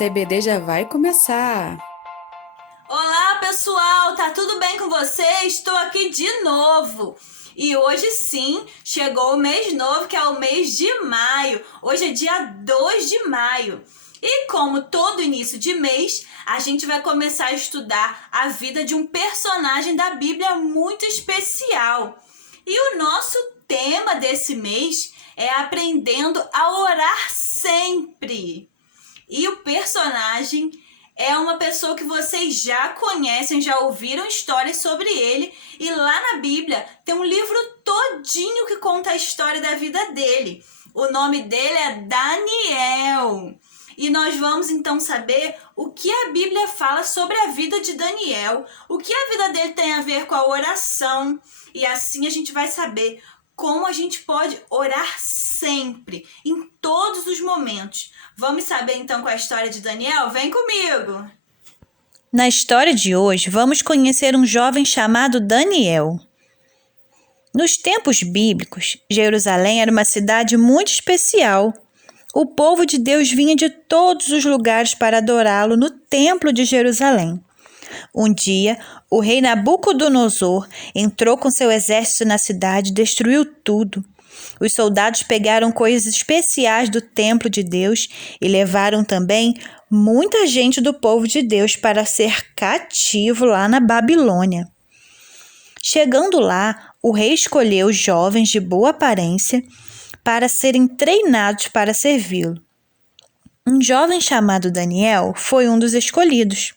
CBD já vai começar. Olá, pessoal! Tá tudo bem com vocês? Estou aqui de novo. E hoje sim, chegou o mês novo, que é o mês de maio. Hoje é dia 2 de maio. E como todo início de mês, a gente vai começar a estudar a vida de um personagem da Bíblia muito especial. E o nosso tema desse mês é aprendendo a orar sempre. E o personagem é uma pessoa que vocês já conhecem, já ouviram histórias sobre ele. E lá na Bíblia tem um livro todinho que conta a história da vida dele. O nome dele é Daniel. E nós vamos então saber o que a Bíblia fala sobre a vida de Daniel, o que a vida dele tem a ver com a oração. E assim a gente vai saber como a gente pode orar sempre, em todos os momentos. Vamos saber então qual é a história de Daniel? Vem comigo! Na história de hoje, vamos conhecer um jovem chamado Daniel. Nos tempos bíblicos, Jerusalém era uma cidade muito especial. O povo de Deus vinha de todos os lugares para adorá-lo no templo de Jerusalém. Um dia, o rei Nabucodonosor entrou com seu exército na cidade e destruiu tudo. Os soldados pegaram coisas especiais do templo de Deus e levaram também muita gente do povo de Deus para ser cativo lá na Babilônia. Chegando lá, o rei escolheu jovens de boa aparência para serem treinados para servi-lo. Um jovem chamado Daniel foi um dos escolhidos.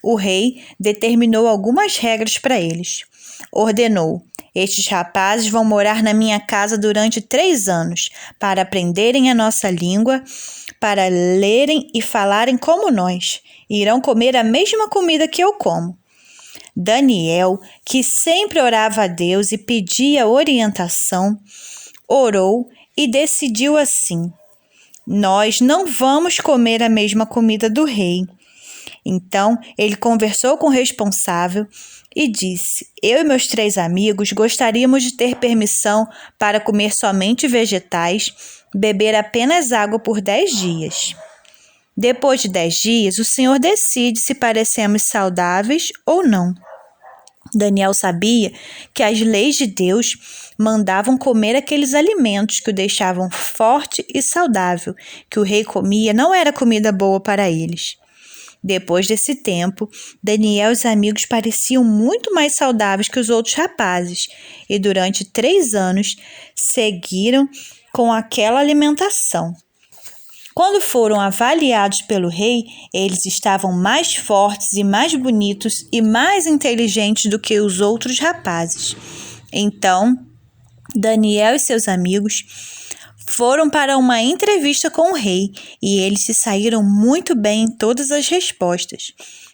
O rei determinou algumas regras para eles. Ordenou: estes rapazes vão morar na minha casa durante 3 anos, para aprenderem a nossa língua, para lerem e falarem como nós. Irão comer a mesma comida que eu como. Daniel, que sempre orava a Deus e pedia orientação, orou e decidiu assim: nós não vamos comer a mesma comida do rei. Então, ele conversou com o responsável e disse: eu e meus 3 amigos gostaríamos de ter permissão para comer somente vegetais, beber apenas água por 10 dias. Depois de 10 dias, o Senhor decide se parecemos saudáveis ou não. Daniel sabia que as leis de Deus mandavam comer aqueles alimentos que o deixavam forte e saudável, que o rei comia não era comida boa para eles. Depois desse tempo, Daniel e os amigos pareciam muito mais saudáveis que os outros rapazes e durante 3 anos seguiram com aquela alimentação. Quando foram avaliados pelo rei, eles estavam mais fortes e mais bonitos e mais inteligentes do que os outros rapazes. Então, Daniel e seus amigos foram para uma entrevista com o rei e eles se saíram muito bem em todas as respostas.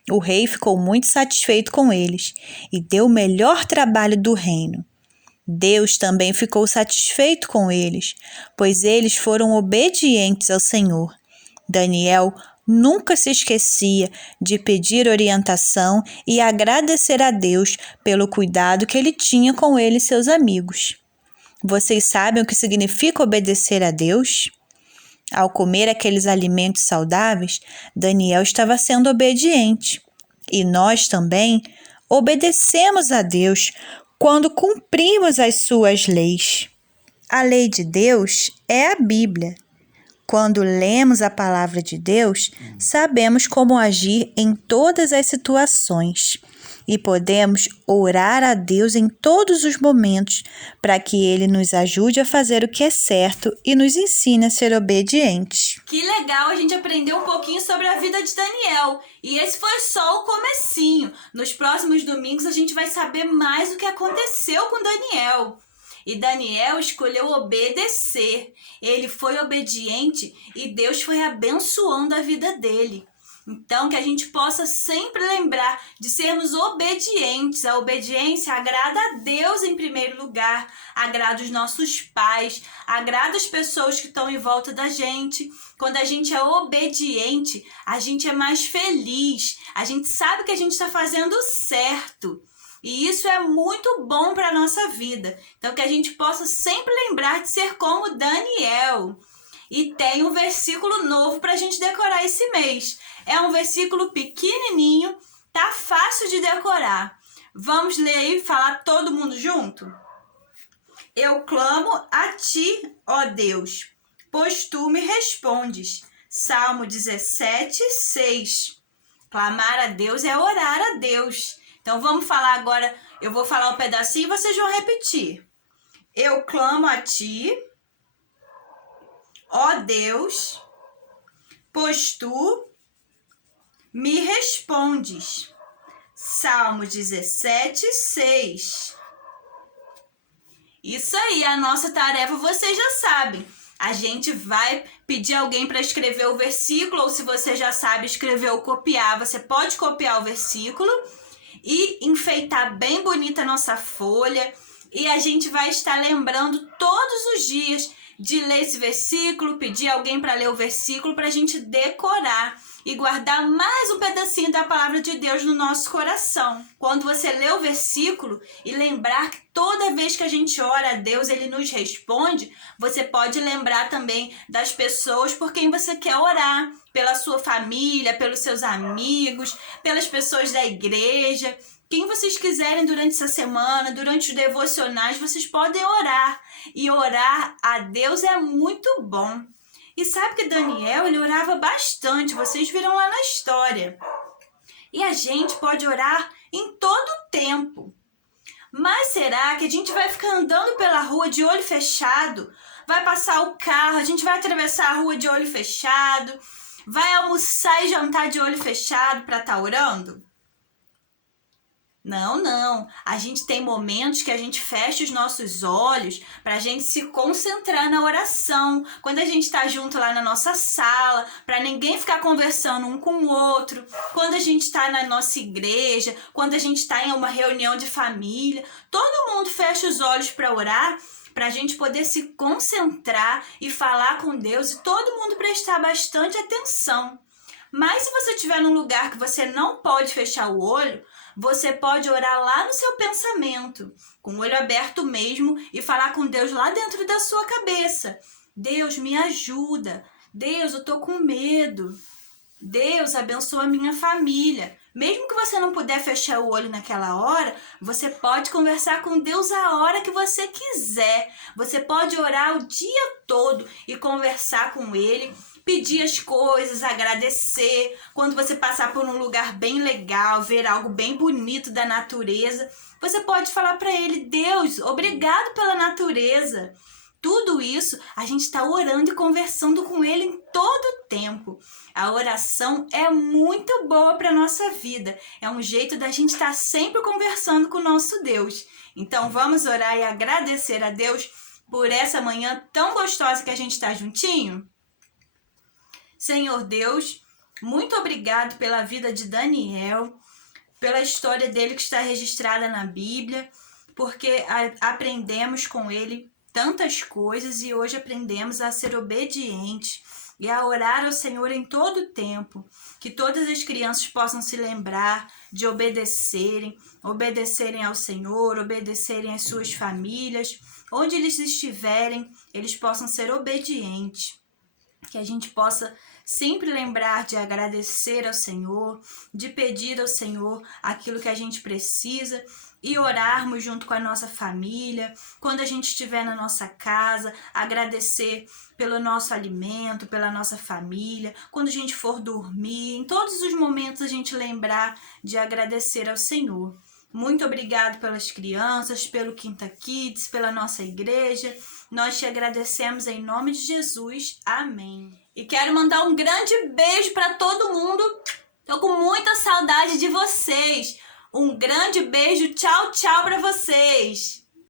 O rei ficou muito satisfeito com eles e deu o melhor trabalho do reino. Deus também ficou satisfeito com eles, pois eles foram obedientes ao Senhor. Daniel nunca se esquecia de pedir orientação e agradecer a Deus pelo cuidado que ele tinha com ele e seus amigos. Vocês sabem o que significa obedecer a Deus? Ao comer aqueles alimentos saudáveis, Daniel estava sendo obediente. E nós também obedecemos a Deus quando cumprimos as suas leis. A lei de Deus é a Bíblia. Quando lemos a palavra de Deus, sabemos como agir em todas as situações e podemos orar a Deus em todos os momentos para que Ele nos ajude a fazer o que é certo e nos ensine a ser obedientes. Que legal a gente aprender um pouquinho sobre a vida de Daniel. E esse foi só o comecinho. Nos próximos domingos a gente vai saber mais o que aconteceu com Daniel. E Daniel escolheu obedecer. Ele foi obediente e Deus foi abençoando a vida dele. Então, que a gente possa sempre lembrar de sermos obedientes. A obediência agrada a Deus em primeiro lugar, agrada os nossos pais, agrada as pessoas que estão em volta da gente. Quando a gente é obediente, a gente é mais feliz, a gente sabe que a gente está fazendo certo. E isso é muito bom para a nossa vida. Então, que a gente possa sempre lembrar de ser como Daniel. e tem um versículo novo para a gente decorar esse mês. É um versículo pequenininho, tá fácil de decorar. Vamos ler aí e falar todo mundo junto? Eu clamo a ti, ó Deus, pois tu me respondes. Salmo 17, 6. Clamar a Deus é orar a Deus. Então vamos falar agora, eu vou falar um pedacinho e vocês vão repetir. Eu clamo a ti, ó Deus, pois tu me respondes. Salmo 17, 6. Isso aí, a nossa tarefa vocês já sabem. A gente vai pedir alguém para escrever o versículo, ou se você já sabe escrever ou copiar, você pode copiar o versículo e enfeitar bem bonita a nossa folha. E a gente vai estar lembrando todos os dias de ler esse versículo, pedir alguém para ler o versículo para a gente decorar e guardar mais um pedacinho da palavra de Deus no nosso coração. Quando você lê o versículo e lembrar que toda vez que a gente ora a Deus, Ele nos responde, você pode lembrar também das pessoas por quem você quer orar, pela sua família, pelos seus amigos, pelas pessoas da igreja. Quem vocês quiserem durante essa semana, durante os devocionais, vocês podem orar. E orar a Deus é muito bom. E sabe que Daniel, ele orava bastante, vocês viram lá na história. E a gente pode orar em todo o tempo. Mas será que a gente vai ficar andando pela rua de olho fechado? Vai passar o carro, a gente vai atravessar a rua de olho fechado? Vai almoçar e jantar de olho fechado para estar orando? Não, não. A gente tem momentos que a gente fecha os nossos olhos para a gente se concentrar na oração. Quando a gente está junto lá na nossa sala, para ninguém ficar conversando um com o outro. Quando a gente está na nossa igreja, quando a gente está em uma reunião de família, todo mundo fecha os olhos para orar, para a gente poder se concentrar e falar com Deus e todo mundo prestar bastante atenção. Mas se você estiver num lugar que você não pode fechar o olho, você pode orar lá no seu pensamento, com o olho aberto mesmo, e falar com Deus lá dentro da sua cabeça. Deus, me ajuda. Deus, eu tô com medo. Deus, abençoa a minha família. Mesmo que você não puder fechar o olho naquela hora, você pode conversar com Deus a hora que você quiser. Você pode orar o dia todo e conversar com Ele, pedir as coisas, agradecer. Quando você passar por um lugar bem legal, ver algo bem bonito da natureza, você pode falar para Ele: Deus, obrigado pela natureza. Tudo isso a gente está orando e conversando com Ele em todo o tempo. A oração é muito boa para a nossa vida. É um jeito da gente estar sempre conversando com o nosso Deus. Então vamos orar e agradecer a Deus por essa manhã tão gostosa que a gente está juntinho? Senhor Deus, muito obrigado pela vida de Daniel, pela história dele que está registrada na Bíblia, porque aprendemos com ele tantas coisas e hoje aprendemos a ser obedientes e a orar ao Senhor em todo o tempo. Que todas as crianças possam se lembrar de obedecerem ao Senhor, obedecerem às suas famílias. Onde eles estiverem, eles possam ser obedientes. Que a gente possa sempre lembrar de agradecer ao Senhor, de pedir ao Senhor aquilo que a gente precisa e orarmos junto com a nossa família. Quando a gente estiver na nossa casa, agradecer pelo nosso alimento, pela nossa família. Quando a gente for dormir, em todos os momentos a gente lembrar de agradecer ao Senhor. Muito obrigado pelas crianças, pelo Quinta Kids, pela nossa igreja. Nós te agradecemos em nome de Jesus. Amém. E quero mandar um grande beijo para todo mundo. Tô com muita saudade de vocês. Um grande beijo. Tchau, tchau para vocês.